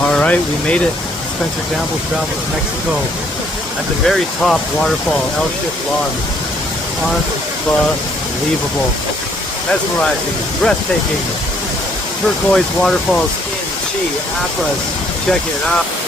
All right, we made it. Spencer Campbell Chiapas Mexico. At the very top waterfall, L-shaped log. Unbelievable. Mesmerizing, breathtaking. Turquoise waterfalls in Chiapas. Check it out.